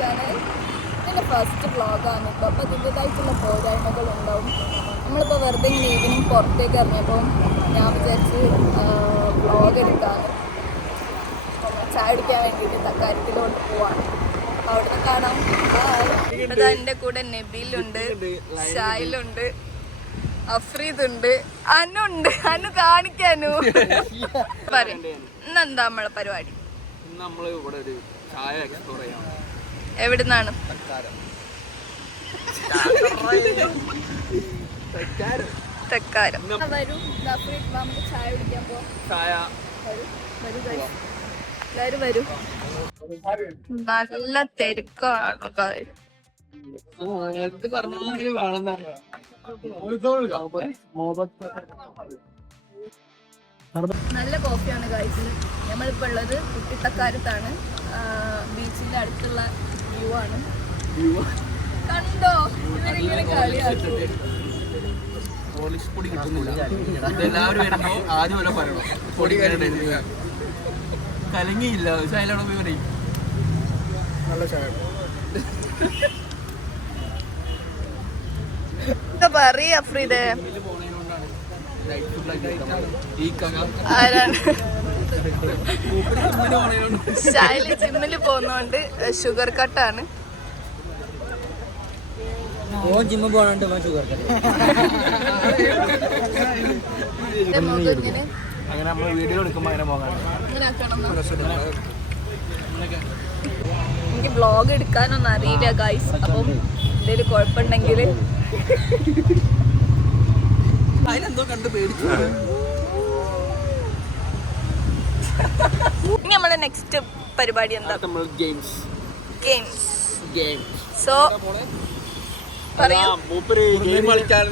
Channel. ഇതിൻ്റെ first വ്ളോഗാണ് ഇപ്പോൾ. അപ്പോൾ അതിൻ്റേതായിട്ടുള്ള പോരായ്മകളുണ്ടാവും. നമ്മളിപ്പോൾ വെറുതെ ഇങ്ങനെ ഈവനിങ് പുറത്തേക്ക് ഇറങ്ങിയപ്പോൾ ഞാൻ വിചാരിച്ച് വ്ളോഗ് എടുക്കാമെന്ന്. ചായ അടിക്കാൻ വേണ്ടിയിട്ട് തക്കാരത്തിലോട്ട് പോവാണ്. അവിടുന്ന് കാണാം. അതാ എൻ്റെ കൂടെ നബീലുണ്ട്, ഷായിലുണ്ട്, അഫ്രീദുണ്ട്, അനുണ്ട്. അനു കാണിക്കാനു പറയും. ഇന്നെന്താ നമ്മളെ പരിപാടി? എവിടുന്നാണ്? തെക്കാരം. വരൂ അഫ്രീദ്, നമുക്ക് ചായ കുടിക്കാൻ പോവാം. എല്ലാരും വരൂ. നല്ല തിരക്കാണ്. നല്ല കോഫിയാണ് കഴിച്ചത്. നമ്മളിപ്പോൾ ഉള്ളത് കുട്ടിത്തക്കാരത്താണ്. ബീച്ചിന്റെ അടുത്തുള്ള വ്യൂ ആണ്. കണ്ടോ ഇങ്ങനെ കളിയാക്കി. കലങ്ങിയില്ല. പറയാ അഫ്രീദേ, ഷായില് ജിമ്മില് പോകുന്നോണ്ട് ഷുഗർ കട്ടാണ്. ജിമ്മ് പോകണുണ്ട് ഷുഗർ കട്ട്. അങ്ങനെ നമ്മൾ വീഡിയോ എടുക്കുമ്പോൾ അങ്ങനെ പോകാൻ എനിക്ക് വ്ളോഗ് എടുക്കാനൊന്നും അറിയില്ല ഗൈസ്. അപ്പം എന്തെങ്കിലും കുഴപ്പമുണ്ടെങ്കിൽ ഇനി നമ്മളെ നെക്സ്റ്റ് പരിപാടി എന്താ? ഗെയിംസ്. സോ പറയൂ. ഗെയിം കളിക്കാൻ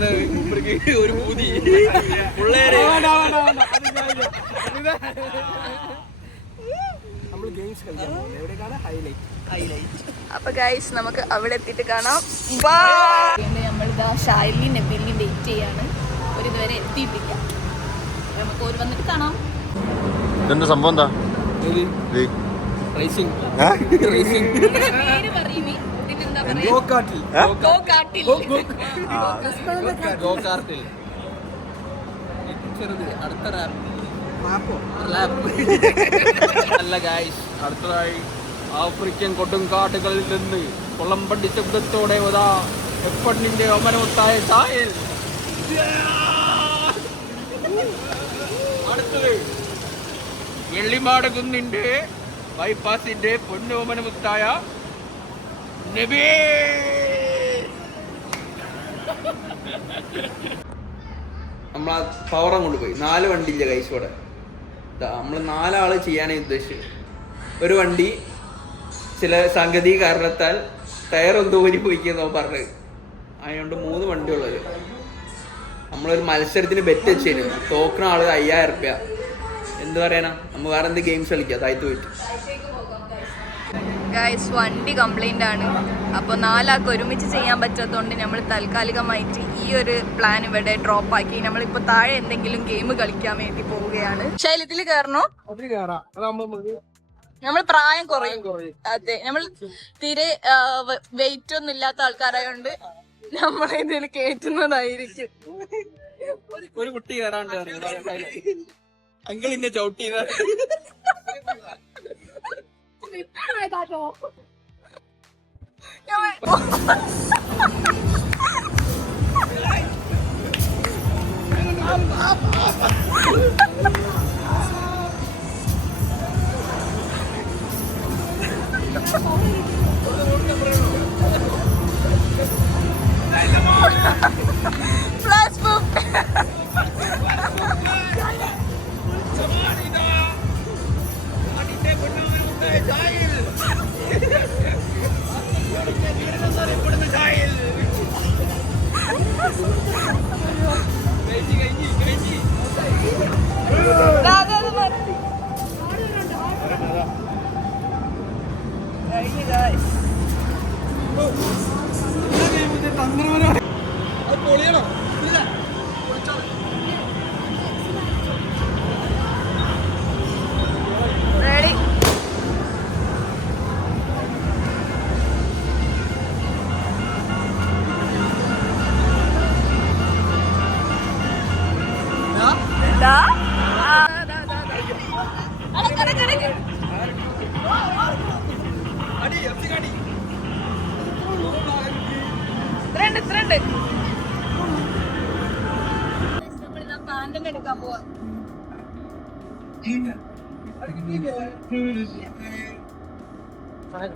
ഒരു പൂതി. അപ്പൊ ഗൈസ് നമുക്ക് അവിടെ എത്തിയിട്ട് കാണാം. നമ്മളിതാ ഷായിലി നബീലിനെ വെയിറ്റ് ചെയ്യാണ്. ഒരു ഇതുവരെ എത്തിയിട്ടില്ല. നമുക്ക് ഒരു വന്നിട്ട് കാണാം. ഇതെന്താ സംഭവം? എന്താ അടുത്തതായി ആഫ്രിക്കൻ കൊടുങ്കാട്ടുകളിൽ നിന്ന് കൊളമ്പടി ശബ്ദത്തോടെ എപ്പണ്ണിന്റെ ഒമനമുത്തായ സായൽ. അടുത്തത് വെള്ളിമാട് കുന്നിന്റെ ബൈപ്പാസിന്റെ പൊന്നോമനമുത്തായ നബീ. നമ്മളാ പവറം കൊണ്ടുപോയി 4 വണ്ടിയില്ല കൈസോടെ. നമ്മൾ 4 ആള് ചെയ്യാനേ ഉദ്ദേശിച്ചത്. ഒരു വണ്ടി ചില സാങ്കേതിക കാരണത്താൽ ടയറൊന്നും ഊരി പോയിക്കെന്നോ പറഞ്ഞത്. അതുകൊണ്ട് 3 വണ്ടിയുള്ളത്. നമ്മളൊരു മത്സരത്തിന് ബെറ്റ് വെച്ചിരുന്നു. തോക്കുന്ന ആള് 5000 റുപ്യ. എന്ത് പറയാനാ, നമ്മൾ വേറെ എന്ത് ഗെയിംസ് കളിക്കാം. താഴ്ത്തു പോയിട്ട് ഗൈസ് വണ്ടി കംപ്ലൈൻ്റ് ആണ്. അപ്പോൾ 4 ആൾക്ക് ഒരുമിച്ച് ചെയ്യാൻ പറ്റാത്തതുകൊണ്ട് നമ്മൾ താൽക്കാലികമായിട്ട് ഈ ഒരു പ്ലാൻ ഇവിടെ ഡ്രോപ്പ് ആക്കി. നമ്മളിപ്പോൾ താഴെ എന്തെങ്കിലും ഗെയിം കളിക്കാൻ വേണ്ടി പോവുകയാണ്. ശൈലത്തിൽ കയറണോ? നമ്മൾ പ്രായം കുറയും. അതെ, നമ്മൾ തീരെ വെയിറ്റ് ഒന്നും ഇല്ലാത്ത ആൾക്കാരായോണ്ട് നമ്മളെ ഇതിൽ കയറ്റുന്നതായിരിക്കും. ഒരു കുട്ടി കയറാണ്ട് അങ്കിളിന്റെ ചവിട്ടി ഫ്ലാഷ് മൂവ്.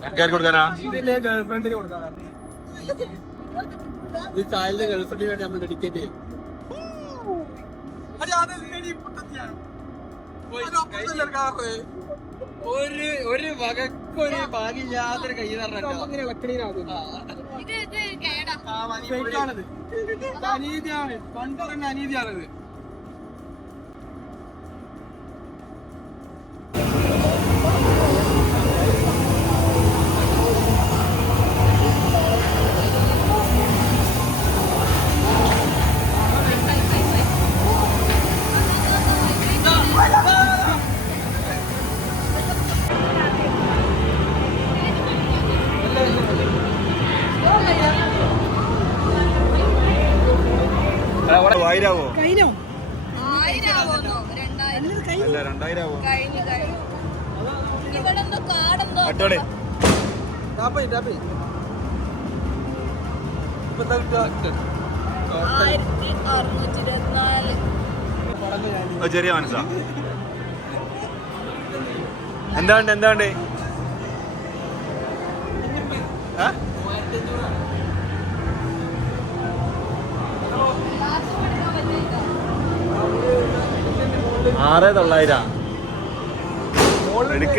ആർക്കാർക്ക് കൊടുക്കാനാ? ഗേൾഫ്രണ്ടിന് വേണ്ടി നമ്മൾ ഡെഡിക്കേറ്റ് ചെയ്യും. ഒരു വകക്കൊരു ഭാഗ്യമില്ലാത്തൊരു കൈ അനീതിയാണ്, പണ്ട് പറഞ്ഞ അനീതിയാണത്. ആയിരാവോ? കഴിഞ്ഞു അല്ല 2000 ആവോ? ഇവിടെ എന്തോ കാടെന്തോ അട്ടോടെ ചെറിയ മനസ്സാ. എന്താണ്ട് ആ? 6900.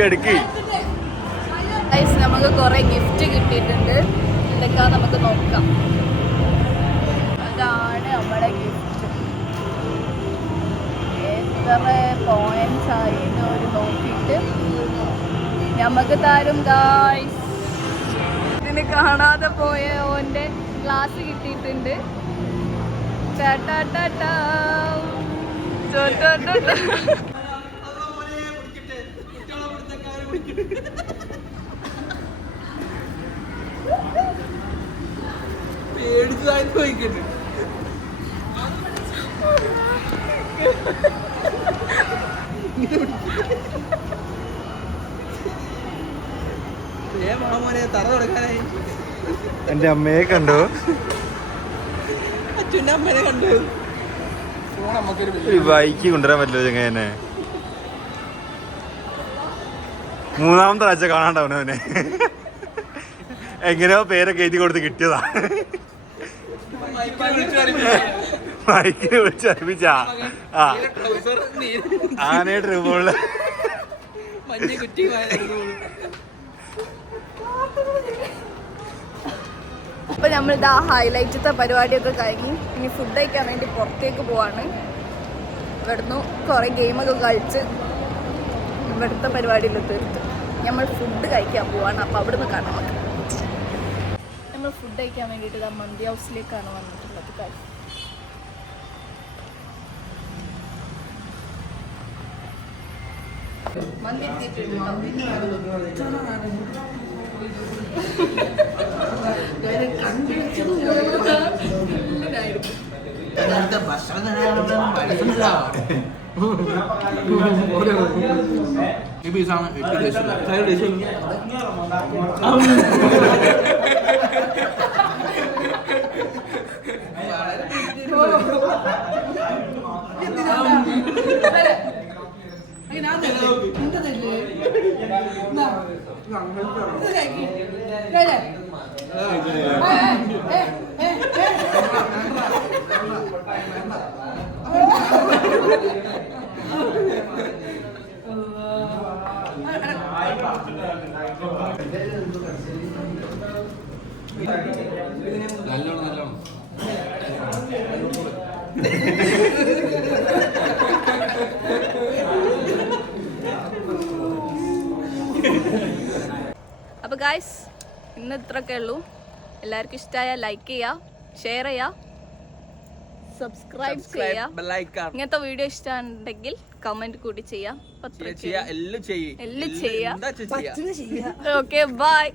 എടുക്ക് നമുക്ക് കുറെ ഗിഫ്റ്റ് കിട്ടിയിട്ടുണ്ട്. എന്തൊക്കെയാ നമുക്ക് നോക്കാം. അതാണ് നമ്മുടെ ഗിഫ്റ്റ്. എത്ര പോയിന്റ്സ് ആയി ഒരു നോക്കിയിട്ട് നമുക്ക് തരും ഗായ്സ്. ഇതിന് കാണാതെ പോയ ഓന്റെ ഗ്ലാസ് കിട്ടിയിട്ടുണ്ട്. പേടിച്ചതായിട്ട് പോയിക്കട്ടെ. മോനെ തറ തുടങ്ങാനായി. എന്റെ അമ്മയെ കണ്ടോ? അച്ഛൻ്റെ അമ്മേനെ കണ്ടു. ബൈക്ക് കൊണ്ടുവരാൻ പറ്റില്ല ചെങ്ങനെ. മൂന്നാമത്തെ ആഴ്ച കാണാണ്ടാവനവനെ. എങ്ങനെയോ പേരൊക്കെ എഴുതി കൊടുത്ത് കിട്ടിയതാ. ബൈക്കിന് വിളിച്ച് അറിയിച്ചാ ആനയുടെ രൂപമുള്ള അപ്പൊ നമ്മളിതാ ഹൈലൈറ്റത്തെ പരിപാടിയൊക്കെ കഴിഞ്ഞ് ഇനി ഫുഡ് കഴിക്കാൻ വേണ്ടി പുറത്തേക്ക് പോവാണ്. ഇവിടുന്ന് കുറെ ഗെയിമൊക്കെ കളിച്ച് ഇവിടുത്തെ പരിപാടിയിൽ തീർത്ത് നമ്മൾ ഫുഡ് കഴിക്കാൻ പോവാണ്. അപ്പൊ അവിടുന്ന് കാണാം. നമ്മൾ ഫുഡ് കഴിക്കാൻ വേണ്ടിയിട്ട് ഇതാ മന്തി ഹൗസിലേക്കാണ് വന്നിട്ടുള്ളത്. കാര്യം മന്തി ഈ പീസാണ് 8 ദേശം. നല്ലോണം അപ്പോൾ ഗായ്സ് ഇന്ന് ഇത്രയൊക്കെ ഉള്ളൂ. എല്ലാവർക്കും ഇഷ്ടമായാൽ ലൈക്ക് ചെയ്യുക, ഷെയർ ചെയ്യുക, സബ്സ്ക്രൈബ് ചെയ്യുക. ഇങ്ങനത്തെ വീഡിയോ ഇഷ്ടമുണ്ടെങ്കിൽ കമന്റ് കൂടി ചെയ്യാം. എല്ലാം ചെയ്യാം. Okay bye.